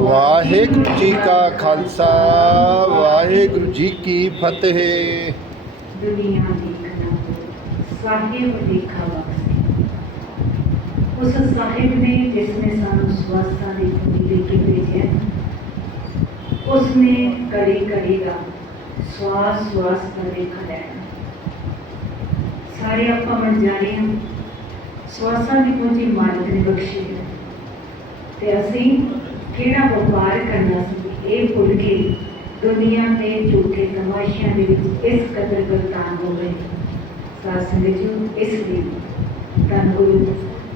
ਵਾਹਿਗੁਰੂ ਜੀ ਕਾ ਖਾਲਸਾ ਵਾਹਿਗੁਰੂ ਜੀ ਕੀ ਫਤਿਹ ਦੁਨੀਆ ਦੇਖਣਾ ਸਾਹਿਬ ਦੇਖਾ ਵਾਸਤੇ ਉਸ ਸਾਹਿਬ ਨੇ ਜਿਸ ਨੇ ਸਾਨੂੰ ਸਵਾਸਾਂ ਦੀ ਪੂਰੀ ਦੇ ਕੇ ਭੇਜਿਆ ਉਸ ਨੇ ਕੜੀ ਕੜੀ ਦਾ ਸਵਾਸ ਸਵਾਸ ਦਾ ਲੇਖਾ ਲੈਣਾ ਸਾਰੇ ਆਪਾਂ ਬਣ ਜਾ ਰਹੇ ਹਾਂ ਸਵਾਸਾਂ ਦੀ ਪੂੰਜੀ ਮਾਲਕ ਨੇ ਬਖਸ਼ੀ ਹੈ। ਤੇ ਅਸੀਂ ਕਿਹੜਾ ਵਪਾਰ ਕਰਨਾ ਸੀ, ਇਹ ਭੁੱਲ ਕੇ ਦੁਨੀਆ ਦੇ ਝੂਠੇ ਤਮਾਸ਼ਿਆਂ ਦੇ ਵਿੱਚ ਇਸ ਕਦਰ ਗਲਤਾਨ ਹੋ ਗਏ। ਸਾਧ ਸੰਗਤ ਜੀ, ਇਸ ਲਈ ਧੰਨ ਗੁਰੂ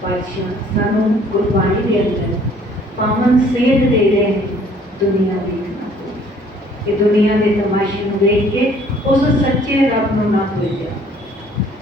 ਪਾਤਸ਼ਾਹ ਸਾਨੂੰ ਗੁਰਬਾਣੀ ਦੇ ਅੰਦਰ ਪਾਵਨ ਸੇਧ ਦੇ ਰਹੇ ਨੇ ਦੁਨੀਆ ਦੇਖਣਾ ਇਹ ਦੁਨੀਆ ਦੇ ਤਮਾਸ਼ੇ ਨੂੰ ਵੇਖ ਕੇ ਉਸ ਸੱਚੇ ਰੱਬ ਨੂੰ ਨਾ ਭੁੱਲ ਜਾ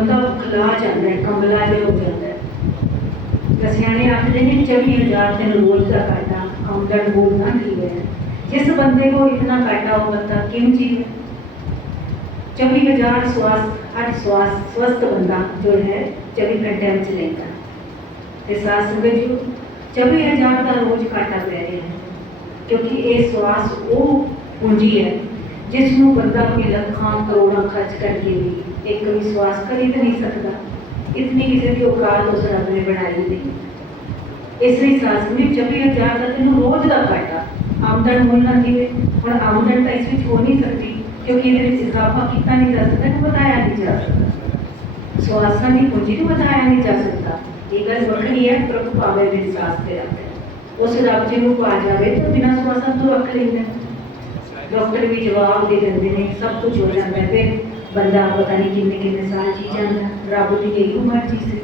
ਬੰਦਾ ਖਲਾ ਜਾਂਦਾ ਹੈ ਕਮਲਾ ਜਿਹਾ ਹੋ ਜਾਂਦਾ ਹੈ ਤਾਂ ਸਿਆਣੇ ਆਖਦੇ ਨੇ 24000 ਤੈਨੂੰ ਰੋਜ਼ ਦਾ ਘਾਟਾ ਆਮਦਨ ਬੋਲਣਾ ਕੀ ਹੈ जिस बंदे को इतना काटा हो बंदा क्यों जीवे चौबीस हजार श्वास हर श्वास स्वस्थ बंदा जो है चौबीस घंटे में चलेगा ਤੇ ਸਾਸ ਸੰਗਤ ਜੀ 24000 ਦਾ ਰੋਜ਼ ਕਾਟਾ ਪੈ ਰਿਹਾ ਹੈ ਕਿਉਂਕਿ ਇਹ ਸਵਾਸ ਉਹ ਪੂੰਜੀ ਹੈ ਜਿਸ ਨੂੰ ਬੰਦਾ ਕੋਈ ਲੱਖਾਂ ਕਰੋੜਾਂ ਖਰਚ ਕਰਕੇ ਵੀ ਇੱਕ ਵੀ ਸਵਾਸ ਨਹੀਂ ਸਕਦਾ। ਇਤਨੀ ਕਿਸੇ ਦੀ ਔਕਾਤ ਉਸ ਰੱਬ ਨੇ ਬਣਾਈ ਨਹੀਂ। ਇਸ ਲਈ ਸਾਸ ਨੇ 24000 ਦਾ ਤੈਨੂੰ ਰੋਜ਼ ਦਾ ਕਾਟਾ ਆਮਦਨ ਹੋਣਾ ਕਿਵੇਂ? ਹੁਣ ਆਮਦਨ ਤਾਂ ਇਸ ਵਿੱਚ ਹੋ ਨਹੀਂ ਸਕਦੀ, ਕਿਉਂਕਿ ਇਹਦੇ ਵਿੱਚ ਇਜ਼ਾਫਾ ਕੀਤਾ ਨਹੀਂ ਜਾ ਸਕਦਾ ਕਿ ਵਧਾਇਆ ਨਹੀਂ ਜਾ ਸਕਦਾ। ਸਵਾਸਾਂ ਦੀ ਪੂੰਜੀ ਨੂੰ ਵਧਾਇਆ ਨਹੀਂ ਜਾ ਸਕਦਾ। ਇਹ ਗੱਲ ਵੱਖਰੀ ਹੈ, ਪ੍ਰਭੂ ਪਾਵੇ ਦੇ ਸਾਸ ਤੇ ਰੱਖੇ ਉਸ ਰੱਬ ਜੀ ਨੂੰ ਪਾ ਜਾਵੇ ਤਾਂ ਬਿਨਾਂ ਸਵਾਸਾਂ ਤੋਂ ਰੱਖ ਲੈਂਦੇ ਡਾਕਟਰ ਵੀ ਜਵਾਬ ਦੇ ਦਿੰਦੇ ਨੇ, ਸਭ ਕੁਝ ਹੋ ਜਾਂਦਾ ਹੈ। ਬੰਦਾ ਪਤਾ ਨਹੀਂ ਕਿੰਨੇ ਕਿੰਨੇ ਸਾਲ ਜੀ ਜਾਂਦਾ। ਰੱਬ ਦੀ ਕਿਹੜੀ ਉਮਰ ਜੀ ਸੀ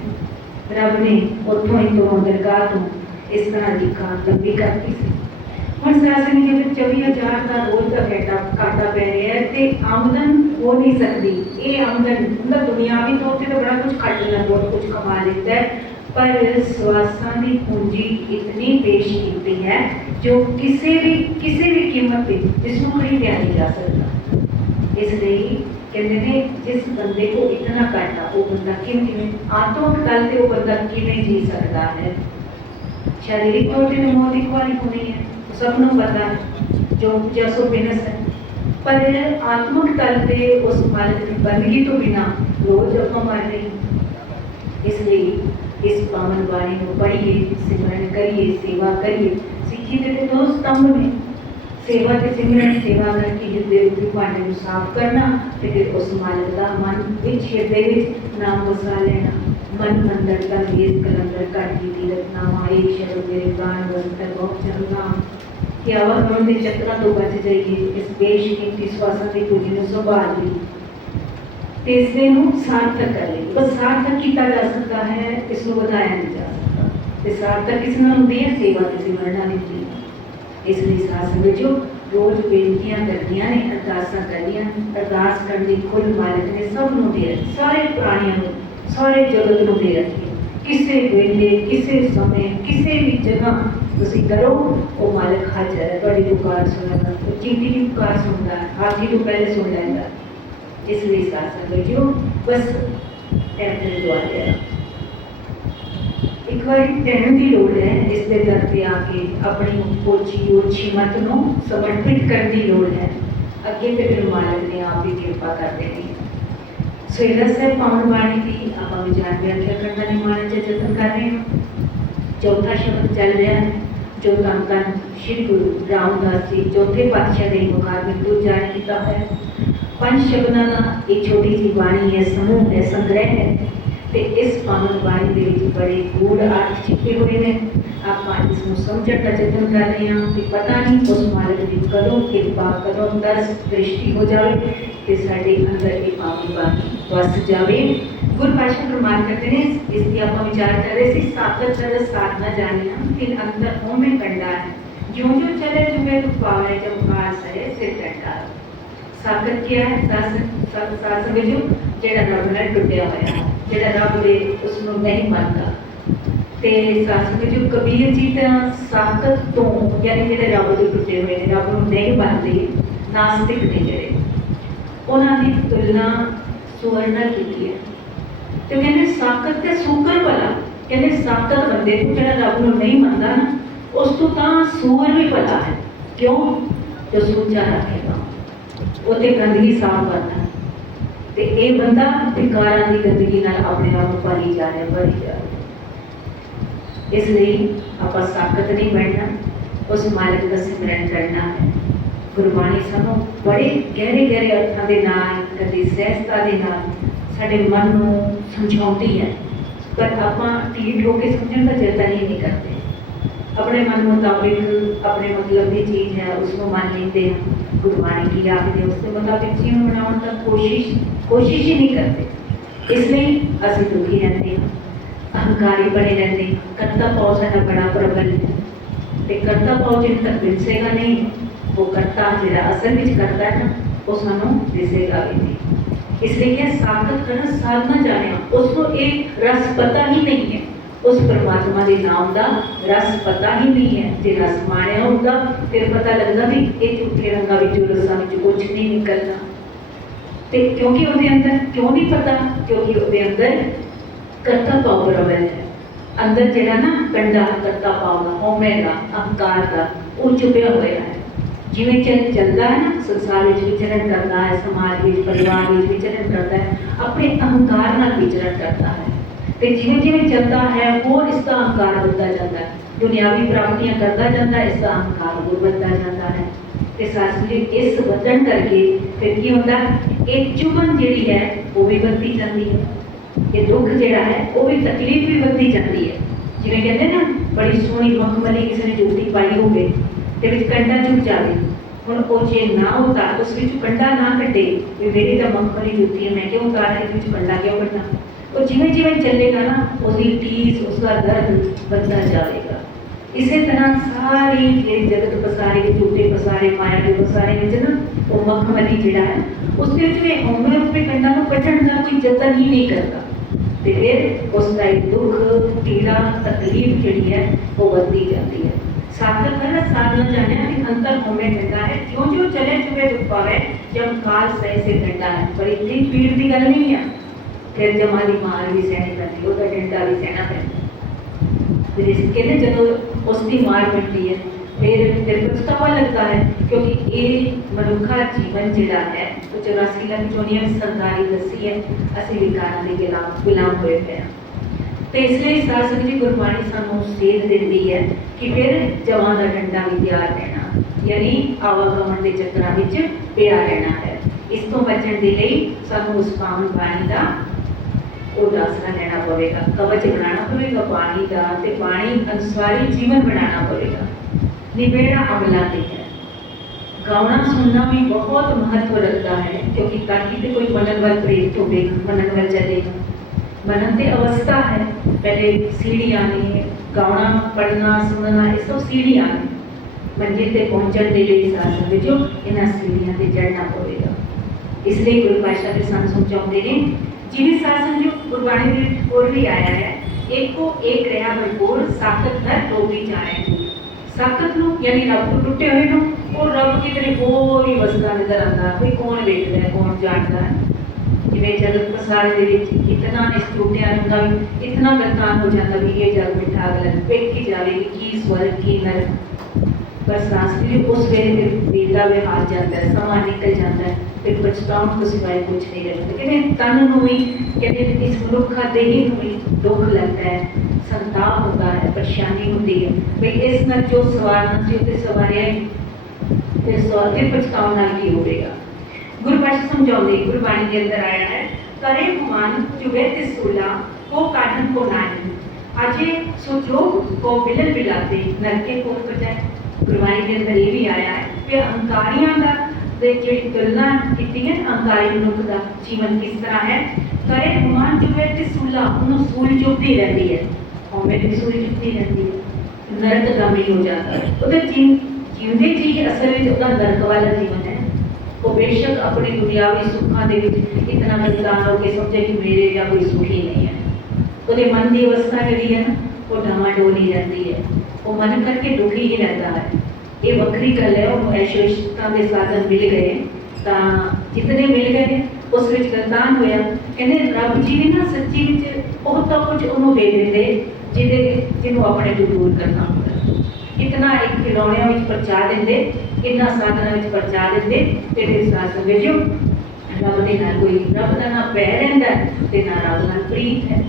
ਰੱਬ ਨੇ ਉੱਥੋਂ ਹੀ ਤੋਂ ਦਰਗਾਹ ਤੋਂ ਇਸ ਤਰ੍ਹਾਂ ਦੀ ਕਾਂ ਕਰਤੀ ਸੀ। ਹੁਣ ਸਾਸਨ ਦੇ ਵਿੱਚ 24000 ਦਾ ਰੋਜ਼ ਦਾ ਘਾਟਾ ਘਾਟਾ ਪੈ ਰਿਹਾ ਹੈ ਤੇ ਆਮਦਨ ਹੋ ਨਹੀਂ ਸਕਦੀ। ਇਹ ਆਮਦਨ ਮਤਲਬ ਦੁਨਿਆਵੀ ਤੌਰ ਤੇ ਤਾਂ ਬੜਾ ਕੁਝ ਖੱਟ ਲੈਂਦਾ ਬਹੁਤ ਕੁਝ ਕਮਾ ਲੈਂਦਾ ਹੈ, ਪਰ ਸਵਾਸਾਂ ਦੀ ਪੂੰਜੀ ਇਤਨੀ ਪੇਸ਼ ਕੀਤੀ ਹੈ ਜੋ ਕਿਸੇ ਵੀ ਕਿਸੇ ਵੀ ਕੀਮਤ ਤੇ ਜਿਸ ਨੂੰ ਖਰੀਦਿਆ ਨਹੀਂ ਜਾ ਸਕਦਾ। ਇਸ ਲਈ ਕਹਿੰਦੇ ਨੇ ਜਿਸ ਬੰਦੇ ਕੋ ਇਤਨਾ ਘਾਟਾ ਉਹ ਬੰਦਾ ਕਿਵੇਂ ਕਿਵੇਂ ਆਤਮਿਕ ਤਲ ਤੇ ਉਹ ਬੰਦਾ ਕਿਵੇਂ ਜੀ ਸਕਦਾ ਹੈ शारीरिक तौर पे मौत एक बार होनी है ਸਭ ਨੂੰ ਪਤਾ ਹੈ, ਜੋ ਜਸੋ ਬਿਨਸ ਹੈ ਪਰ ਆਤਮਿਕ ਤਲ ਤੇ ਉਸ ਮਾਲਕ ਦੀ ਬੰਦਗੀ ਤੋਂ ਬਿਨਾ ਰੋਜ਼ ਆਪਾਂ ਮਰ ਰਹੇ ਹਾਂ। ਇਸ ਲਈ ਇਸ ਪਾਵਨ ਬਾਣੀ ਨੂੰ ਪੜ੍ਹੀਏ ਸਿਮਰਨ ਕਰੀਏ ਸੇਵਾ ਕਰੀਏ ਸਿੱਖੀ ਦੇ ਤੇ ਦੋ ਸਤੰਭ ਨੇ ਸੇਵਾ ਤੇ ਸਿਮਰਨ ਸੇਵਾ ਕਰਕੇ ਹਿਰਦੇ ਰੂਪੀ ਭਾਂਡੇ ਨੂੰ ਸਾਫ਼ ਕਰਨਾ ਤੇ ਫਿਰ ਉਸ ਮਾਲਕ ਦਾ ਮਨ ਵਿੱਚ ਹਿਰਦੇ ਵਿੱਚ ਨਾਮ ਵਸਾ ਲੈਣਾ ਮਨ ਮੰਦਰ ਦਾ ਵੇਦ ਕਲੰਦਰ ਕਾਢੀ ਤੀਰਤ ਨਾਮਾ ਏਕ ਸ਼ਬਦ ਮੇਰੇ ਪ੍ਰਾਨ ਵਸਤਰ ਬਹੁਤ ਚੰਗਾ ਕਿ ਆਵਾਗਮਨ ਦੇ ਚੱਕਰਾਂ ਤੋਂ ਬਚ ਜਾਈਏ ਇਸ ਬੇਸ਼ਕੀਮਤੀ ਸਵਾਸਾਂ ਦੀ ਪੂਜੀ ਨੂੰ ਸੰਭਾਲ ਲਈ ਤੇ ਇਸ ਦੇ ਨੂੰ ਸਾਰਥਕ ਕਰ ਲਈ ਬਸ ਸਾਰਥਕ ਕੀਤਾ ਜਾ ਸਕਦਾ ਹੈ ਇਸ ਨੂੰ ਵਧਾਇਆ ਨਹੀਂ ਜਾ ਸਕਦਾ ਤੇ ਸਾਰਥਕ ਕਿਸ ਨਾਲ ਹੁੰਦੀ ਹੈ ਸੇਵਾ ਤੇ ਸਿਮਰਨ ਨਾਲ ਹੁੰਦੀ ਹੈ ਇਸ ਲਈ ਸਾਧ ਸੰਗਤ ਰੋਜ਼ ਬੇਨਤੀਆਂ ਕਰਦੀਆਂ ਨੇ, ਅਰਦਾਸਾਂ ਕਰਦੀਆਂ ਅਰਦਾਸ ਕਰਨ ਦੀ ਖੁੱਲ ਮਾਲਕ ਨੇ ਸਭ ਨੂੰ ਦੇ ਰੱਖੀ, ਸਾਰੇ ਪ੍ਰਾਣੀਆਂ ਨੂੰ, ਸਾਰੇ ਜਗਤ ਨੂੰ ਦੇ ਰੱਖੀ। ਕਿਸੇ ਵੇਲੇ, ਕਿਸੇ ਸਮੇਂ, ਕਿਸੇ ਵੀ ਜਗ੍ਹਾ ਤੁਸੀਂ ਕਰੋ, ਉਹ ਮਾਲਕ ਹਾਜ਼ਰ ਹੈ। ਤੁਹਾਡੀ ਪੁਕਾਰ ਸੁਣਦਾ, ਉਹ ਚੀਂਟੀ ਦੀ ਪੁਕਾਰ ਸੁਣਦਾ ਹੈ ਤੋਂ ਪਹਿਲੇ ਸੁਣ ਲੈਂਦਾ। ਇਸ ਲਈ ਸਾਧ ਸੰਗਤ ਬਸ ਐਵੇਂ ਦੁਆ ਇੱਕ ਵਾਰੀ ਕਹਿਣ ਦੀ ਲੋੜ ਹੈ ਇਸ ਦੇ ਦਰ ਤੇ ਆ ਕੇ ਆਪਣੀ ਪੋਚੀ ਓਛੀ ਮਤ ਨੂੰ ਸਮਰਪਿਤ ਕਰਨ ਦੀ ਲੋੜ ਹੈ ਅੱਗੇ ਤੇ ਫਿਰ ਮਾਲਕ ਨੇ ਆਪ ਹੀ ਕਿਰਪਾ ਕਰ ਦੇਣੀ ਸੋ ਇਹਦਾ ਸੇ ਪਾਵਨ ਬਾਣੀ ਦੀ ਆਪਾਂ ਵਿਚਾਰ ਵਿਆਖਿਆ ਕਰਨ ਦਾ ਨਿਮਾਣ ਚ ਯਤਨ ਕਰ ਰਹੇ ਹਾਂ ਚੌਥਾ ਸ਼ਬਦ ਚੱਲ ਰਿਹਾ ਹੈ ਜੋ ਧੰਨ ਧੰਨ ਸ਼੍ਰੀ ਗੁਰੂ ਰਾਮਦਾਸ ਜੀ ਚੌਥੇ ਪਾਤਸ਼ਾਹ ਦੇ ਮੁਕਾਬਲੇ ਤੋਂ ਜਾਰੀ ਕੀਤਾ ਹੈ ਪੰਜ ਸ਼ਬਦਾਂ ਦਾ ਇੱਕ ਛੋਟੀ ਜਿਹੀ ਬਾਣੀ ਹੈ ਸਮੂਹ ਹੈ ਸੰਗ੍ਰਹਿ ਹੈ ਤੇ ਇਸ ਪਾਵਨ ਬਾਣੀ ਦੇ ਵਿੱਚ ਬੜੇ ਗੂੜ ਅਰਥ ਛਿਪੇ ਹੋਏ ਨੇ ਆਪਾਂ ਇਸ ਨੂੰ ਸਮਝਣ ਦਾ ਯਤਨ ਕਰ ਰਹੇ ਹਾਂ ਕਿ ਪਤਾ ਨਹੀਂ ਉਸ ਮਾਲਕ ਦੀ ਕਦੋਂ ਕਿਰਪਾ ਕਦੋਂ ਦਰਸ ਦ੍ਰਿਸ਼ਟੀ ਹੋ ਜਾਵੇ ਤੇ ਸਾਡੇ ਅੰਦਰ ਇਹ ਪਾਵਨ ਬਾਣੀ ਵਸ ਜਾਵੇ ਗੁਰਪਾਸ਼ਾ ਪ੍ਰਮਾਣ ਕਰਦੇ ਨੇ ਇਸ ਦੀ ਆਪਾਂ ਵਿਚਾਰ ਕਰ ਰਹੇ ਸੀ ਸਾਖਤ ਸਰ ਸਾਧਨਾ ਜਾਣੀਆਂ ਤਿਨ ਅੰਦਰ ਹੋਮੇ ਕੰਡਾ ਹੈ ਜਿਉਂ ਜਿਉਂ ਚਲੇ ਜੁਗੇ ਤੂੰ ਪਾਵੇ ਜਬ ਕਾਰ ਸਰੇ ਸਿਰ ਕੰਡਾ ਸਾਖਤ ਕੀ ਹੈ ਦਸ ਸਾਧ ਸਮਝੋ ਜਿਹੜਾ ਰੱਬ ਨਾਲ ਟੁੱਟਿਆ ਹੋਇਆ ਜਿਹੜਾ ਰੱਬ ਦੇ ਉਸ ਨੂੰ ਨਹੀਂ ਮੰਨਦਾ। ਤੇ ਸਾਸਕ ਜੋ ਕਬੀਰ ਜੀ ਤਾਂ ਸਾਖਤ ਤੋਂ ਯਾਨੀ ਜਿਹੜੇ ਰੱਬ ਤੋਂ ਟੁੱਟੇ ਹੋਏ ਨੇ, ਰੱਬ ਨੂੰ ਨਹੀਂ ਮੰਨਦੇ, ਨਾਸਤਿਕ ਨੇ ਜਿਹੜੇ। ਉਹਨਾਂ ਦੀ ਤੁਲਨਾ ਸੂਰ ਕੀਤੀ ਹੈ। ਤੇ ਕਹਿੰਦੇ ਸਾਖਤ ਤੇ ਸੂਕਰ ਭਲਾ। ਕਹਿੰਦੇ ਸਾਖਤ ਬੰਦੇ ਨੂੰ ਜਿਹੜਾ ਰੱਬ ਨੂੰ ਨਹੀਂ ਮੰਨਦਾ ਨਾ, ਉਸ ਤੋਂ ਤਾਂ ਸੂਰ ਵੀ ਭਲਾ ਹੈ। ਕਿਉਂ? ਜੋ ਸੂਚਾ ਰੱਖੇਗਾ। ਉਹਦੇ ਗੰਦਗੀ ਸਾਫ਼ ਕਰਨਾ। ਤੇ ਇਹ ਬੰਦਾ ਵਿਕਾਰਾਂ ਦੀ ਗੰਦਗੀ ਨਾਲ ਆਪਣੇ ਆਪ ਨੂੰ ਭਰੀ ਜਾ ਰਿਹਾ, ਭਰੀ ਜਾ ਰਿਹਾ। ਇਸ ਲਈ ਆਪਾਂ ਸਾਖਤ ਨਹੀਂ ਬਣਨਾ ਉਸ ਮਾਲਕ ਦਾ ਸਿਮਰਨ ਕਰਨਾ ਹੈ। ਗੁਰਬਾਣੀ ਸਾਨੂੰ ਬੜੇ ਗਹਿਰੇ ਗਹਿਰੇ ਅਰਥਾਂ ਦੇ ਨਾਲ, ਕਦੇ ਸਹਿਜਤਾ ਦੇ ਨਾਲ ਸਾਡੇ ਮਨ ਨੂੰ ਸਮਝਾਉਂਦੀ ਹੈ। ਪਰ ਆਪਾਂ ਢੀਠ ਹੋ ਕੇ ਸਮਝਣ ਦਾ ਯਤਨ ਹੀ ਨਹੀਂ ਕਰਦੇ। ਆਪਣੇ ਮਨ ਮੁਤਾਬਿਕ, ਆਪਣੇ ਮਤਲਬ ਦੀ ਚੀਜ਼ ਹੈ, ਉਸ ਨੂੰ ਮੰਨ ਲੈਂਦੇ ਹਾਂ। घुमाने की या आपने उसके मुताबिक जीवन बनाने का मतलब कोशिश कोशिश ही नहीं करते। इसमें असं दुखी रहते अहंकारी बने रहते करता पाव साढ़ा बड़ा प्रबल। है तो करता पाव जिन तक मिलसेगा नहीं, वो करता जरा असल में करता है ना वो सानू दिसेगा भी नहीं। इसलिए क्या साधक करना साधना जाने। उसको एक रस पता ही नहीं है। ਉਸ ਪਰਮਾਤਮਾ ਦੇ ਨਾਮ ਦਾ ਰਸ ਪਤਾ ਹੀ ਨਹੀਂ ਹੈ ਜੇ ਰਸ ਮਾਣਿਆ ਹੁੰਦਾ ਫਿਰ ਪਤਾ ਲੱਗਦਾ ਵੀ ਇਹ ਝੂਠੇ ਰੰਗਾਂ ਵਿੱਚੋਂ ਰਸਾਂ ਵਿੱਚ ਕੁਝ ਨਹੀਂ ਨਿਕਲਣਾ ਤੇ ਕਿਉਂਕਿ ਉਹਦੇ ਅੰਦਰ ਕਿਉਂ ਨਹੀਂ ਪਤਾ ਕਿਉਂਕਿ ਉਹਦੇ ਅੰਦਰ ਕਰਤਾ ਭਾਵ ਪ੍ਰਬਲ ਹੈ ਅੰਦਰ ਜਿਹੜਾ ਨਾ ਕੰਡਾ ਕਰਤਾ ਭਾਵ ਦਾ ਹਉਮੈ ਦਾ ਅਹੰਕਾਰ ਦਾ ਉਹ ਚੁਪਿਆ ਹੋਇਆ ਹੈ ਜਿਵੇਂ ਚੱਲ ਚੱਲਦਾ ਹੈ ਨਾ ਸੰਸਾਰ ਵਿੱਚ ਵਿਚਰਨ ਕਰਦਾ ਹੈ ਸਮਾਜ ਵਿੱਚ ਪਰਿਵਾਰ ਵਿੱਚ ਵਿਚਰਨ ਕਰਦਾ ਹੈ ਆਪਣੇ ਅਹੰਕਾਰ ਨਾਲ ਵਿਚਰਨ ਕਰਦਾ ਹੈ ਤੇ ਜਿਵੇਂ ਜਿਵੇਂ ਚੱਲਦਾ ਹੈ, ਹੋਰ ਇਸ ਦਾ ਅਹੰਕਾਰ ਵੱਧਦਾ ਜਾਂਦਾ ਹੈ। ਦੁਨਿਆਵੀ ਪ੍ਰਾਪਤੀਆਂ ਕਰਦਾ ਜਾਂਦਾ ਇਸ ਦਾ ਅਹੰਕਾਰ ਹੋਰ ਵੱਧਦਾ ਜਾਂਦਾ ਹੈ। ਤੇ ਸਾਸਰੀ ਇਸ ਵਧਣ ਕਰਕੇ ਫਿਰ ਕੀ ਹੁੰਦਾ ਇਹ ਚੁਭਨ ਜਿਹੜੀ ਹੈ, ਉਹ ਵੀ ਵੱਧਦੀ ਜਾਂਦੀ ਹੈ। ਇਹ ਦੁੱਖ ਜਿਹੜਾ ਹੈ, ਉਹ ਵੀ ਤਕਲੀਫ ਵੀ ਵੱਧਦੀ ਜਾਂਦੀ ਹੈ। ਜਿਵੇਂ ਕਹਿੰਦੇ ਨਾ ਬੜੀ ਸੋਹਣੀ ਮਖਮਲੀ ਕਿਸੇ ਨੇ ਜੁੱਤੀ ਪਾਈ ਹੋਵੇ, ਤੇ ਵਿੱਚ ਕੰਡਾ ਚੁੱਕ ਜਾਵੇ। ਹੁਣ ਉਹ ਜੇ ਨਾ ਉਤਾਰ, ਉਸ ਵਿੱਚ ਕੰਡਾ ਨਾ ਕੱਢੇ, ਵੀ ਮੇਰੀ ਤਾਂ ਮਖਮਲੀ ਜੁੱਤੀ ਹੈ, ਮੈਂ ਕਿਉਂ ਉਤਾਰਾਂ ਇਸ ਵਿੱਚ ਕੰਡਾ ਕਿਉਂ ਕੱਢਣਾ ਉਹ ਜਿਵੇਂ ਜਿਵੇਂ ਚੱਲੇਗਾ ਨਾ ਉਹਦੀ ਟੀਸ ਉਸਦਾ ਦਰਦ ਵੱਧਦਾ ਜਾਵੇਗਾ ਇਸੇ ਤਰ੍ਹਾਂ ਸਾਰੀ ਜਿਹੜੀ ਜਗਤ ਪਸਾਰੇ ਦੇ ਝੂਠੇ ਪਸਾਰੇ ਮਾਇਆ ਦੇ ਪਸਾਰੇ ਵਿੱਚ ਨਾ ਉਹ ਮਖਮਲੀ ਜਿਹੜਾ ਹੈ ਉਸ ਦੇ ਵਿੱਚ ਵੀ ਹੋਮੇ ਰੂਪੇ ਕੰਡਾ ਨੂੰ ਕੱਢਣ ਦਾ ਕੋਈ ਯਤਨ ਹੀ ਨਹੀਂ ਕਰਦਾ ਤੇ ਫਿਰ ਉਸ ਦਾ ਇੱਕ ਦੁੱਖ ਪੀੜਾ ਤਕਲੀਫ ਜਿਹੜੀ ਹੈ ਉਹ ਵੱਧਦੀ ਜਾਂਦੀ ਹੈ ਸਾਧਨ ਕਰ ਸਾਧਨ ਜਾਣਿਆ ਕਿ ਅੰਤਰ ਹੋਮੇ ਕੰਡਾ ਹੈ ਜਿਉਂ ਜਿਉਂ ਚਲੇ ਚੁਕੇ ਦੁੱਖ ਪਾਵੇ ਜਬ ਕਾਲ ਸਹਿ ਸੇ ਕੰਡਾ ਹੈ ਪਰ ਇਤਨੀ ਪੀੜ ਦੀ ਗੱਲ ਨਹੀਂ ਹੈ ਫਿਰ ਜਮਾ ਦੀ ਮਾਰ ਵੀ ਸਹਿਣੀ ਪੈਂਦੀ ਉਹਦਾ ਡੰਡਾ ਵੀ ਸਹਿਣਾ ਪੈਂਦਾ। ਫਿਰ ਇਸ ਕਹਿੰਦੇ ਜਦੋਂ ਉਸ ਦੀ ਮਾਰ ਪੈਂਦੀ ਹੈ, ਫਿਰ ਫਿਰ ਪਛਤਾਵਾ ਲੱਗਦਾ ਹੈ, ਕਿਉਂਕਿ ਇਹ ਮਨੁੱਖਾ ਜੀਵਨ ਜਿਹੜਾ ਹੈ, ਉਹ 84 ਲੱਖ ਚੋਨੀਆਂ ਸਰਦਾਰੀ ਦੱਸੀ ਹੈ, ਅਸੀਂ ਵਿਕਾਰਾਂ ਦੇ ਗੁਲਾਮ ਗੁਲਾਮ ਹੋਏ ਪਏ ਹਾਂ। ਤੇ ਇਸ ਲਈ ਸਾਸਨ ਜੀ ਗੁਰਬਾਣੀ ਸਾਨੂੰ ਸੇਧ ਦਿੰਦੀ ਹੈ ਕਿ ਫਿਰ ਜਵਾਂ ਦਾ ਡੰਡਾ ਵੀ ਤਿਆਰ ਰਹਿਣਾ, ਯਾਨੀ ਆਵਾਗਮਨ ਦੇ ਚੱਕਰਾਂ ਵਿੱਚ ਪਿਆ ਰਹਿਣਾ ਹੈ। ਇਸ ਤੋਂ ਬਚਣ ਦੇ ਲਈ ਸਾਨੂੰ ਉਸ ਪਾਵਨ ਬਾਣੀ ਦਾ ਉਹ ਆਸਰਾ ਲੈਣਾ ਪਵੇਗਾ ਕਵਚ ਬਣਾਉਣਾ ਪਵੇਗਾ ਪਾਣੀ ਦਾ ਤੇ ਪਾਣੀ ਅਨੁਸਾਰੀ ਜੀਵਨ ਬਣਾਉਣਾ ਪਵੇਗਾ ਨਿਬੇੜਾ ਅਮਲਾ ਤੇ ਹੈ ਗਾਉਣਾ ਸੁਣਨਾ ਵੀ ਬਹੁਤ ਮਹੱਤਵ ਰੱਖਦਾ ਹੈ ਕਿਉਂਕਿ ਤਾਂ ਕਿ ਤੇ ਕੋਈ ਮਨਨ ਵੱਲ ਪ੍ਰੇਰਿਤ ਹੋਵੇ ਮਨਨ ਵੱਲ ਚੱਲੇਗਾ ਮਨਨ ਤੇ ਅਵਸਥਾ ਹੈ ਪਹਿਲੇ ਸੀੜੀਆਂ ਨੇ ਗਾਉਣਾ ਪੜਨਾ ਸੁਣਨਾ ਇਹ ਸਭ ਸੀੜੀਆਂ ਨੇ ਮੰਜ਼ਿਲ ਤੇ ਪਹੁੰਚਣ ਦੇ ਲਈ ਸਾਧਨ ਵਿੱਚੋਂ ਇਹਨਾਂ ਸੀੜੀਆਂ ਤੇ ਚੜ੍ਹਨਾ ਪਵੇਗਾ ਇਸ ਲਈ ਗੁਰੂ ਪਾਤਸ਼ਾਹ ਦੇ ਸਾਨੂੰ ਸਮਝਾਉਂਦੇ ਨੇ ਜਿਵੇਂ ਸਾਸਨ ਜੋ ਗੁਰਬਾਣੀ ਦੇ ਵਿੱਚ ਹੋਰ ਵੀ ਆਇਆ ਹੈ ਏਕੋ ਏਕ ਰਹਾ ਭਰਪੂਰ ਸਾਖਤ ਨਰ ਟੋਬੀ ਜਾਣੇ ਸਾਖਤ ਨੂੰ ਯਾਨੀ ਰੱਬ ਤੋਂ ਟੁੱਟੇ ਹੋਏ ਨੂੰ ਉਹ ਰੱਬ ਕਿਤੇ ਹੋਰ ਹੀ ਵਸਦਾ ਨਜ਼ਰ ਆਉਂਦਾ ਕੋਈ ਕੌਣ ਵੇਖਦਾ ਹੈ ਕੌਣ ਜਾਣਦਾ ਹੈ ਜਿਵੇਂ ਜਗਤ ਪਸਾਰੇ ਦੇ ਵਿੱਚ ਇਤਨਾ ਇਸ ਟੁੱਟਿਆ ਰੰਗਾ ਵੀ ਇਤਨਾ ਗਤਾਨ ਹੋ ਜਾਂਦਾ ਵੀ ਇਹ ਜਗ ਮਿਠਾ ਗਲਤ ਵੇਖੀ ਜਾਵੇ ਕਿ ਕੀ ਸਵਰਗ ਕੀ ਨਰਕ ਪਰ ਸਾਸਰੀ ਉਸ ਵੇਲੇ ਫਿਰ ਬੀਤਾ ਵੇ ਆ ਜਾਂਦਾ ਹੈ ਸਮਾਂ ਨਿਕਲ ਜਾਂਦਾ ਹੈ ਫਿਰ ਪਛਤਾਉਣ ਤੋਂ ਸਿਵਾਏ ਕੁਝ ਨਹੀਂ ਰਹਿੰਦਾ ਕਹਿੰਦੇ ਤਨ ਨੂੰ ਵੀ ਕਹਿੰਦੇ ਇਸ ਮਨੁੱਖਾ ਦੇਹੀ ਨੂੰ ਵੀ ਦੁੱਖ ਲੱਗਦਾ ਹੈ ਸੰਤਾਪ ਹੁੰਦਾ ਹੈ ਪਰੇਸ਼ਾਨੀ ਹੁੰਦੀ ਹੈ ਵੀ ਇਸ ਨਾਲ ਜੋ ਸਵਾਰਨਾ ਸੀ ਤੇ ਸਵਾਰਿਆ ਹੀ ਨਹੀਂ। ਫਿਰ ਸਵਾਲ ਫਿਰ ਪਛਤਾਉਣ ਨਾਲ ਕੀ ਹੋਵੇਗਾ ਗੁਰੂ ਪਾਤਸ਼ਾਹ ਸਮਝਾਉਂਦੇ ਗੁਰਬਾਣੀ ਦੇ ਅੰਦਰ ਆਇਆ ਹੈ ਕਰੇ ਮਨ ਚੁਗੇ ਤੇ ਸੂਲਾ ਕੋ ਕਾਢਨ ਕੋ ਨਾਹੀ ਅਜੇ ਸੁਜੋਗ ਕੋ ਬਿਲਲ ਬਿਲਾਤੇ ਨਰਕੇ ਕੋ ਬਚਾਏ ਗੁਰਬਾਣੀ ਦੇ ਅੰਦਰ ਇਹ ਵੀ ਆਇਆ ਹੈ ਕਿ ਅਹੰਕਾਰੀਆਂ ਦਾ ਦੇ ਜਿਹੜੀ ਤੁਲਨਾ ਕੀਤੀ ਹੈ ਅਹੰਕਾਰੀ ਮਨੁੱਖ ਦਾ ਜੀਵਨ ਕਿਸ ਤਰ੍ਹਾਂ ਹੈ, ਕਰੇ ਗੁਮਾਨ ਚੁਵੇ ਤੇ ਸੂਲਾ, ਉਹਨੂੰ ਸੂਲ ਚੁੱਪਦੀ ਰਹਿੰਦੀ ਹੈ। ਉਵੇਂ ਦੀ ਸੂਲ ਚੁੱਪਦੀ ਰਹਿੰਦੀ ਹੈ, ਨਰਕ ਗਾਮੀ ਹੋ ਜਾਂਦਾ ਹੈ। ਉਹਦੇ ਜੀਵ ਜਿਉਂਦੇ ਜੀ ਅਸਲ ਵਿੱਚ ਉਹਦਾ ਨਰਕ ਵਾਲਾ ਜੀਵਨ ਹੈ। ਉਹ ਬੇਸ਼ੱਕ ਆਪਣੀ ਦੁਨਿਆਵੀ ਸੁੱਖਾਂ ਦੇ ਵਿੱਚ ਇਤਨਾ ਮਜ਼ਦਾਰ ਹੋ ਕੇ ਸਮਝੇ ਕਿ ਮੇਰੇ ਜਾਂ ਕੋਈ ਸੁਖੀ ਨਹੀਂ ਹੈ। ਉਹਦੇ ਮਨ ਦੀ ਅਵਸਥਾ ਜਿਹੜੀ ਹੈ ਨਾ, ਉਹ ਡਾਮਾਡੋਲੀ ਰਹਿੰਦੀ ਹੈ। ਉਹ ਮਨ ਕਰਕੇ ਦੁਖੀ ਹੀ ਰਹਿੰਦਾ ਹੈ। ਇਹ ਵੱਖਰੀ ਗੱਲ ਹੈ, ਉਹ ਐਸ਼ੋਇਸ਼ਤਾ ਦੇ ਸਾਧਨ ਮਿਲ ਗਏ ਤਾਂ ਜਿਤਨੇ ਮਿਲ ਗਏ ਉਸ ਵਿੱਚ ਗਲਤਾਨ ਹੋਇਆ। ਕਹਿੰਦੇ ਰੱਬ ਜੀ ਵੀ ਨਾ ਸੱਚੀ ਵਿੱਚ ਉਹ ਤਾਂ ਕੁਝ ਉਹਨੂੰ ਦੇ ਦਿੰਦੇ ਜਿਹਦੇ ਜਿਹਨੂੰ ਆਪਣੇ ਤੋਂ ਦੂਰ ਕਰਨਾ ਹੁੰਦਾ। ਇਤਨਾ ਇੱਕ ਖਿਡੌਣਿਆਂ ਵਿੱਚ ਪਰਚਾ ਦਿੰਦੇ ਇੰਨਾ ਸਾਧਨਾਂ ਵਿੱਚ ਪਰਚਾ ਦਿੰਦੇ, ਤੇ ਫਿਰ ਸਾਧ ਸਮਝੋ ਰੱਬ ਦੇ ਨਾਲ ਕੋਈ, ਰੱਬ ਦਾ ਨਾ ਪੈ ਰਹਿੰਦਾ, ਤੇ ਨਾ ਰੱਬ ਨਾਲ ਪ੍ਰੀਤ ਹੈ।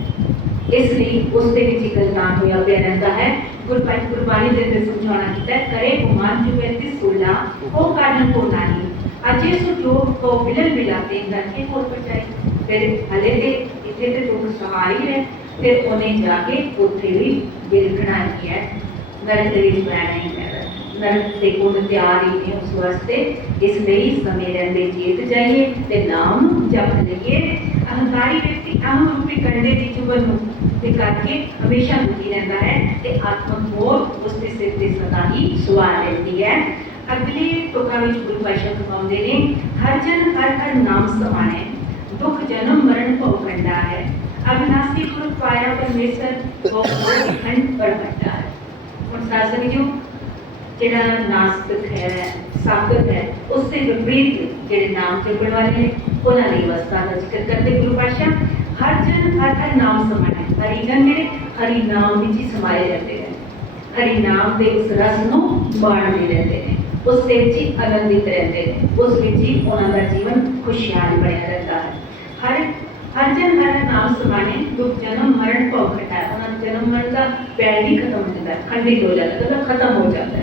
ਇਸ ਲਈ ਉਸ ਦੇ ਵਿੱਚ ਇੱਕ ਗਲਤਾਨ ਹੋਇਆ ਪਿਆ ਰਹਿੰਦਾ ਹੈ। ਗੁਰਬਾਣੀ ਗੁਰਬਾਣੀ ਦੇ ਅੰਦਰ ਸਮਝਾਉਣਾ ਕੀਤਾ ਹੈ, ਕਰੇ ਗੁਮਾਨ ਜੁਵੇ ਤੇ ਸੋਲਾ ਉਹ ਕਾਰਨ ਕੋ ਨਹੀਂ ਅਜੇ ਸੋ ਜੋ ਕੋ ਬਿਲਲ ਬਿਲਾਤੇ ਨਰਕੇ ਕੋਲ ਪਚਾਈ ਫਿਰ ਹਲੇ ਦੇ ਇੱਥੇ ਤੇ ਦੁੱਖ ਸਹਾਈ ਹੈ ਫਿਰ ਉਹਨੇ ਜਾ ਕੇ ਉੱਥੇ ਵੀ ਬਿਲਖਣਾ ਹੀ ਹੈ। ਨਰਕ ਦੇ ਵਿੱਚ ਪੈਣਾ ਹੀ ਪੈਣਾ। ਨਰਕ ਦੇ ਕੋਲ ਤਿਆਰ ਹੀ ਨੇ ਉਸ ਵਾਸਤੇ। ਇਸ ਲਈ ਸਮੇਂ ਰਹਿੰਦੇ ਜੀਤ ਜਾਈਏ ਤੇ ਨਾਮ ਨੂੰ ਜਪ ਲਈਏ। ਅਹੰਕਾਰੀ ਵਿਅਕਤੀ ਅਹਮ ਰੂਪੀ ਕੰਡੇ ਦੀ ਚੁਬਨ ਨੂੰ ਤੇ ਕਰਕੇ ਹਮੇਸ਼ਾ ਦੁਖੀ ਰਹਿੰਦਾ ਹੈ ਤੇ ਆਤਮਕ ਮੋਹ ਉਸ ਦੇ ਸਿਰ ਤੇ ਸਦਾ ਹੀ ਸਵਾਰ ਰਹਿੰਦੀ ਹੈ ਅਗਲੇ ਟੋਕਾ ਵਿੱਚ ਗੁਰੂ ਪਾਸ਼ਾ ਫਰਮਾਉਂਦੇ ਨੇ ਹਰ ਜਨ ਹਰ ਹਰ ਨਾਮ ਸਮਾਣੇ ਦੁੱਖ ਜਨਮ ਮਰਨ ਭਉ ਕੰਡਾ ਹੈ ਅਬਨਾਸੀ ਗੁਰੂ ਪਾਇਆ ਪਰਮੇਸ਼ਰ ਉਹ ਖੰਡ ਪਰ ਬੱਟਾ ਹੈ ਹੁਣ ਸਾਸਨ ਜੀ ਜਿਹੜਾ ਨਾਸਤਿਕ ਹੈ ਸਾਖਤ ਹੈ ਉਸ ਦੇ ਵਿਪਰੀਤ ਜਿਹੜੇ ਨਾਮ ਜਪਣ ਵਾਲੇ ਨੇ ਉਹਨਾਂ ਦੀ ਅਵਸਥਾ ਦਾ ਜ਼ਿਕਰ ਕਰਦੇ ਗੁਰੂ ਪਾਸ਼ਾ ਹਰ ਜਨ ਹਰ ਹਰ ਨਾਮ ਸਮਾਣਾ ਹਰੀ ਜਨ ਜਿਹੜੇ ਹਰੀ ਨਾਮ ਵਿੱਚ ਹੀ ਸਮਾਏ ਰਹਿੰਦੇ ਨੇ ਹਰੀ ਨਾਮ ਦੇ ਉਸ ਰਸ ਨੂੰ ਬਾਣਦੇ ਰਹਿੰਦੇ ਨੇ ਉਸ ਦੇ ਵਿੱਚ ਹੀ ਆਨੰਦਿਤ ਰਹਿੰਦੇ ਨੇ ਉਸ ਵਿੱਚ ਹੀ ਉਹਨਾਂ ਦਾ ਜੀਵਨ ਖੁਸ਼ਹਾਲ ਬਣਿਆ ਰਹਿੰਦਾ ਹੈ ਹਰ ਹਰ ਜਨ ਹਰ ਨਾਮ ਸਮਾਣੇ ਦੁੱਖ ਜਨਮ ਮਰਨ ਭਉ ਘਟਾ ਉਹਨਾਂ ਦਾ ਜਨਮ ਮਰਨ ਦਾ ਪੈਰ ਹੀ ਖਤਮ ਹੋ ਜਾਂਦਾ ਹੈ ਖੰਡਿਤ ਹੋ ਜਾਂਦਾ ਹੈ ਮਤਲਬ ਖਤਮ ਹੋ ਜਾਂਦਾ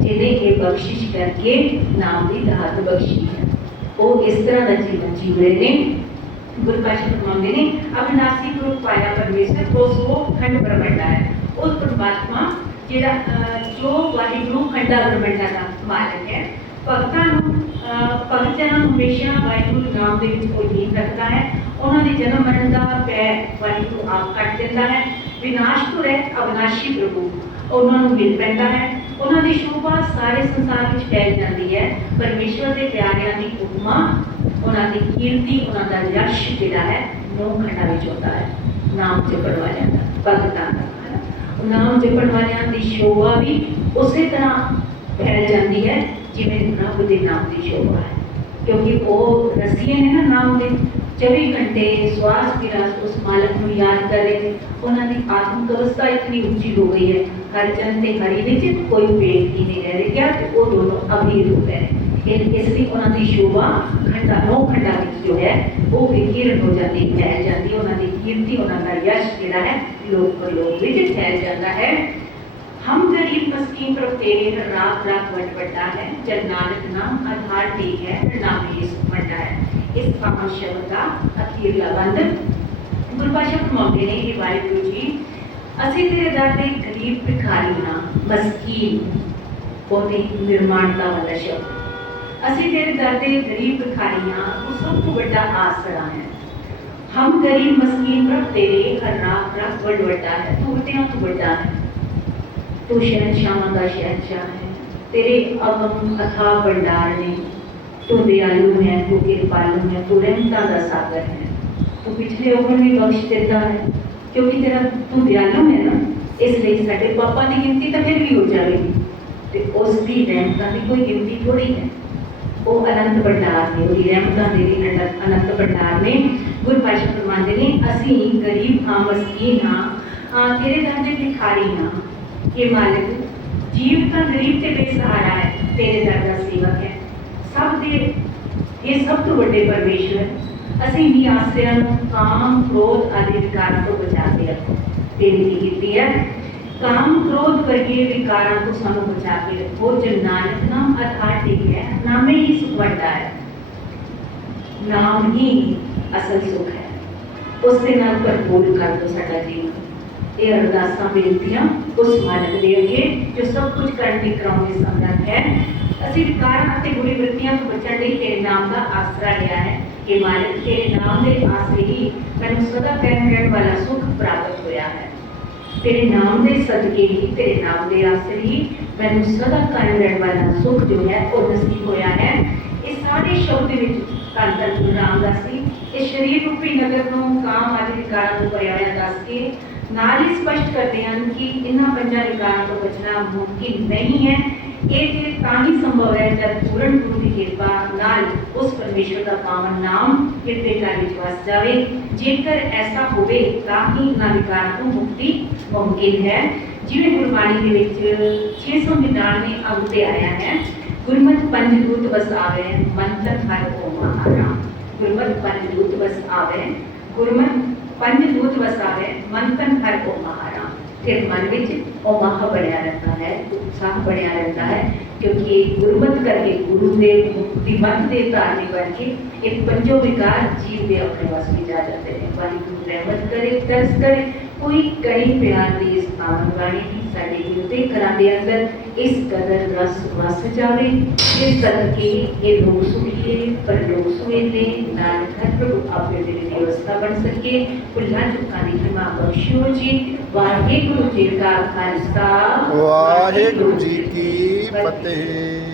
ਜਿਹਨੇ ਇਹ ਬਖਸ਼ਿਸ਼ ਕਰਕੇ ਨਾਮ ਦੀ ਦਾਤ ਬਖਸ਼ੀ ਹੈ। ਉਹ ਇਸ ਤਰ੍ਹਾਂ ਦਾ ਜੀਵਨ ਜੀ ਰਹੇ ਨੇ। ਗੁਰੂ ਫਰਮਾਉਂਦੇ ਨੇ ਅਬਨਾਸੀ ਗੁਰੂ ਪਾਇਆ ਪਰਮੇਸ਼ਰ ਉਸ ਉਹ ਖੰਡ ਬ੍ਰਹਮੰਡ ਹੈ। ਉਸ ਪਰਮਾਤਮਾ ਜਿਹੜਾ ਜੋ ਵਾਹਿਗੁਰੂ ਖੰਡਾ ਬ੍ਰਹਮੰਡ ਦਾ ਮਾਲਕ ਹੈ। ਭਗਤਾਂ ਨੂੰ ਭਗਤਾਂ ਨੂੰ ਹਮੇਸ਼ਾ ਵਾਹਿਗੁਰੂ ਨਾਮ ਦੇ ਵਿੱਚ ਕੋਈ ਲੀਨ ਰੱਖਦਾ ਹੈ। ਉਹਨਾਂ ਦੇ ਜਨਮ ਮਰਨ ਦਾ ਪੈ ਵਾਹਿਗੁਰੂ ਆਪ ਕੱਟ ਦਿੰਦਾ ਹੈ। ਵਿਨਾਸ਼ ਤੋਂ ਰਹਿ ਅਵਨਾਸ਼ੀ ਪ੍ਰਭੂ ਉਹਨਾਂ ਨੂੰ ਮਿਲ ਪੈਂਦਾ ਹੈ। ਉਹਨਾਂ ਦੀ ਸ਼ੋਭਾ ਸਾਰੇ ਸੰਸਾਰ ਵਿੱਚ ਫੈਲ ਜਾਂਦੀ ਹੈ। ਪਰਮੇਸ਼ਵਰ ਦੇ ਪਿਆਰਿਆਂ ਦੀ ਉਪਮਾ, ਉਹਨਾਂ ਦੀ ਕੀਰਤੀ, ਉਹਨਾਂ ਦਾ ਯਸ਼ ਜਿਹੜਾ ਹੈ, ਨੌ ਖੰਡਾਂ ਵਿੱਚ ਹੁੰਦਾ ਹੈ। ਨਾਮ ਜਪਣ ਵਾਲਿਆਂ ਦਾ, ਭਗਤਾਂ ਦਾ। ਨਾਮ ਜਪਣ ਵਾਲਿਆਂ ਦੀ ਸ਼ੋਭਾ ਵੀ ਉਸੇ ਤਰ੍ਹਾਂ ਫੈਲ ਜਾਂਦੀ ਹੈ, ਜਿਵੇਂ ਰੱਬ ਦੇ ਨਾਮ ਦੀ ਸ਼ੋਭਾ ਹੈ। ਕਿਉਂਕਿ ਉਹ ਰਸੀਏ ਨੇ ਨਾ ਨਾਮ ਦੇ। 24 ਘੰਟੇ ਸਵਾਸ ਦੀ ਉਸ ਮਾਲਕ ਨੂੰ ਯਾਦ ਕਰੇ ਉਹਨਾਂ ਦੀ ਆਤਮਿਕ ਅਵਸਥਾ ਇਤਨੀ ਉੱਚੀ ਹੋ ਗਈ ਹੈ। ਹਰ ਜਨ ਤੇ ਹਰੀ ਵਿੱਚ ਕੋਈ ਭੇਦ ਹੀ ਨਹੀਂ ਰਹਿ ਗਿਆ ਤੇ ਉਹ ਦੋਨੋਂ ਅਭੀ ਰੂਪ ਹੈ ਇਹ ਇਸ ਲਈ ਉਹਨਾਂ ਦੀ ਸ਼ੋਭਾ ਖੰਡਾ ਨੌ ਖੰਡਾ ਵਿੱਚ ਜੋ ਹੈ ਉਹ ਵਿਕੀਰਨ ਹੋ ਜਾਂਦੀ ਫੈਲ ਜਾਂਦੀ ਉਹਨਾਂ ਦੀ ਕੀਰਤੀ ਉਹਨਾਂ ਦਾ ਯਸ਼ ਜਿਹੜਾ ਹੈ ਲੋਕ ਪਰਲੋਕ ਵਿੱਚ ਫੈਲ ਜਾਂਦਾ ਹੈ हम गरीब मस्कीन पर तेरे हर रात रात वट पड़ता है जब नानक नाम आधार ठीक है नाम ये सुखमंडा है इस पावन शब्द का अखीरला बंद ਗੁਰੂ ਪਾਸ਼ਾ ਫਰਮਾਉਂਦੇ ਨੇ ਕਿ ਵਾਹਿਗੁਰੂ ਜੀ ਅਸੀਂ ਤੇਰੇ ਦਰ ਦੇ गरीब भिखारीना मस्कीन बहुत ही निर्माणता वाला शब्द। असी तेरे दर ते गरीब भिखारियाँ उस सब तो बड़ा आसरा है। हम गरीब मस्कीन पर तेरे हर राख, रख बड़ बड़ा है, तू बतिया तू बड़ा है। तू शहनशाह का शहनशाह है, तेरे अगम अथा भंडार ने। तू दयालु है, तू कृपालु है, तू रहमता का सागर है। तू पिछले उम्र में बख्श देता है, क्योंकि तेरा तू दयालु है ना। ਇਸ ਲਈ ਸਾਡੇ ਪਾਪਾਂ ਦੀ ਗਿਣਤੀ ਤਾਂ ਫਿਰ ਵੀ ਹੋ ਜਾਵੇਗੀ। ਤੇ ਉਸ ਦੀ ਰਹਿਮਤਾਂ ਦੀ ਕੋਈ ਗਿਣਤੀ ਥੋੜੀ ਹੈ। ਉਹ ਅਨੰਤ ਭੰਡਾਰ ਨੇ ਉਹਦੀ ਰਹਿਮਤਾਂ ਦੇ ਵੀ ਅਨੰਤ ਅਨੰਤ ਭੰਡਾਰ ਨੇ। ਗੁਰੂ ਪਾਸ਼ਾ ਫਰਮਾਉਂਦੇ ਨੇ ਅਸੀਂ ਗਰੀਬ ਹਾਂ ਮਸਕੀਨ ਹਾਂ ਹਾਂ, ਤੇਰੇ ਦਰ ਦੇ ਭਿਖਾਰੀ ਹਾਂ। ਇਹ ਮਾਲਕ ਜੀਵ ਤਾਂ ਗਰੀਬ ਤੇ ਬੇਸਹਾਰਾ ਹੈ ਤੇਰੇ ਦਰ ਦਾ ਸੇਵਕ ਹੈ। ਸਭ ਦੇ ਇਹ ਸਭ ਤੋਂ ਵੱਡੇ ਪਰਮੇਸ਼ਵਰ ਅਸੀਂ ਵੀ ਆਸਰਿਆਂ ਨੂੰ ਕਾਮ ਕ੍ਰੋਧ ਆਦਿ ਵਿਕਾਰ ਤੋਂ ਬਚਾਉਂਦੇ ਹਾਂ। देवी की है, काम क्रोध वर्गीय विकारों को सामू बचा के रखो जब नानक नाम आधार ठीक है, नामे ही सुख बढ़ता है। नाम ही असल सुख है। उससे नाम पर भूल कर दो साडा जीवन ਇਹ ਅਰਦਾਸਾਂ ਬੇਨਤੀਆਂ ਉਸ ਮਾਲਕ ਦੇ ਅੱਗੇ, ਜੋ ਸਭ ਕੁਝ ਕਰਨ ਦੀ ਕਰਾਉਣ ਦੀ ਸਮਰੱਥ ਹੈ। ਅਸੀਂ ਵਿਕਾਰਾਂ ਅਤੇ ਬੁਰੀ ਵਰਤੀਆਂ ਤੋਂ ਬਚਣ ਲਈ ਤੇਰੇ ਨਾਮ ਦਾ ਆਸਰਾ ਲਿਆ ਹੈ। ਕਿ ਮਾਲਕ ਤੇਰੇ ਨਾਮ ਦੇ ਆਸਰੇ ਹੀ ਮੈਨੂੰ ਸਦਾ ਕਾਇਮ ਰਹਿਣ ਵਾਲਾ ਸੁਖ ਪ੍ਰਾਪਤ ਹੋਇਆ ਹੈ। ਤੇਰੇ ਨਾਮ ਦੇ ਸਦਕੇ ਹੀ, ਤੇਰੇ ਨਾਮ ਦੇ ਆਸਰੇ ਹੀ ਮੈਨੂੰ ਸਦਾ ਕਾਇਮ ਰਹਿਣ ਵਾਲਾ ਸੁਖ ਜੋ ਹੈ, ਉਹ ਨਸੀਬ ਹੋਇਆ ਹੈ। ਇਹ ਸਾਰੇ ਸ਼ਬਦ ਵਿੱਚ ਧੰਨ ਧੰਨ ਗੁਰੂ ਰਾਮਦਾਸ ਜੀ, ਇਹ ਸਰੀਰ ਰੂਪੀ ਨਗਰ ਨੂੰ, ਕਾਮ ਆਦਿ ਵਿਕਾਰਾਂ ਤੋਂ ਪਰਿਆਇਆ ਦੱਸ ਕੇ ਨਾਲ ਹੀ ਸਪਸ਼ਟ ਕਰਦੇ ਹਨ ਕਿ ਇਹਨਾਂ ਪੰਜਾਂ ਵਿਕਾਰਾਂ ਤੋਂ ਬਚਣਾ ਮੁਮਕਿਨ ਨਹੀਂ ਹੈ ਇਹ ਤੇ ਤਾਂ ਹੀ ਸੰਭਵ ਹੈ ਜਦ ਪੂਰਨ ਗੁਰੂ ਦੀ ਕਿਰਪਾ ਨਾਲ ਉਸ ਪਰਮੇਸ਼ਵਰ ਦਾ ਪਾਵਨ ਨਾਮ ਹਿਰਦੇ ਘਰ ਵਿੱਚ ਵਸ ਜਾਵੇ ਜੇਕਰ ਐਸਾ ਹੋਵੇ ਤਾਂ ਹੀ ਇਹਨਾਂ ਵਿਕਾਰਾਂ ਤੋਂ ਮੁਕਤੀ ਮੁਮਕਿਨ ਹੈ ਜਿਵੇਂ ਗੁਰਬਾਣੀ ਦੇ ਵਿੱਚ 699 ਅੰਗ ਤੇ ਆਇਆ ਹੈ ਗੁਰਮਤਿ ਪੰਜ ਦੂਤ ਵਸ ਆਵੇ ਮਨ ਤਨ ਹਰ ਕੋ ਮਹਾਰਾਮ ਗੁਰਮਤਿ ਪੰਜ ਦੂਤ ਵਸ ਆਵੇ ਗੁਰਮਤਿ पंचभूत वसावे मन तन हर को महारा फिर मन विच ओ महा बनया रहता है उत्साह बनया रहता है क्योंकि गुरुमत करके गुरुदेव मुक्ति मत देवता आदि बन के एक पंचो विकार जीव में अपने वश में जा जाते हैं वाहिगुरु रहमत करे तरस करे कोई कहीं प्यार दी स्थान पावन वाणी ਸਾਡੇ ਹਿਰਦੇ ਘਰਾਂ ਦੇ ਅੰਦਰ ਇਸ ਕਦਰ ਰਸ ਵਸ ਜਾਵੇ ਇਸ ਸਦਕੇ ਇਹ ਲੋਕ ਸੁਖੀਏ ਪਰ ਲੋਕ ਸੁਹੇਲੇ ਨਾਨਕ ਹਰ ਪ੍ਰਭੂ ਆਪੇ ਦੇ ਦੀ ਅਵਸਥਾ ਬਣ ਸਕੇ। ਭੁੱਲਾਂ ਚੁੱਕਾਂ ਦੀ ਖਿਮਾ ਬਖਸ਼ਿਓ ਜੀ। ਵਾਹਿਗੁਰੂ ਜੀ ਕਾ ਖਾਲਸਾ। ਵਾਹਿਗੁਰੂ ਜੀ ਕੀ ਫਤਿਹ।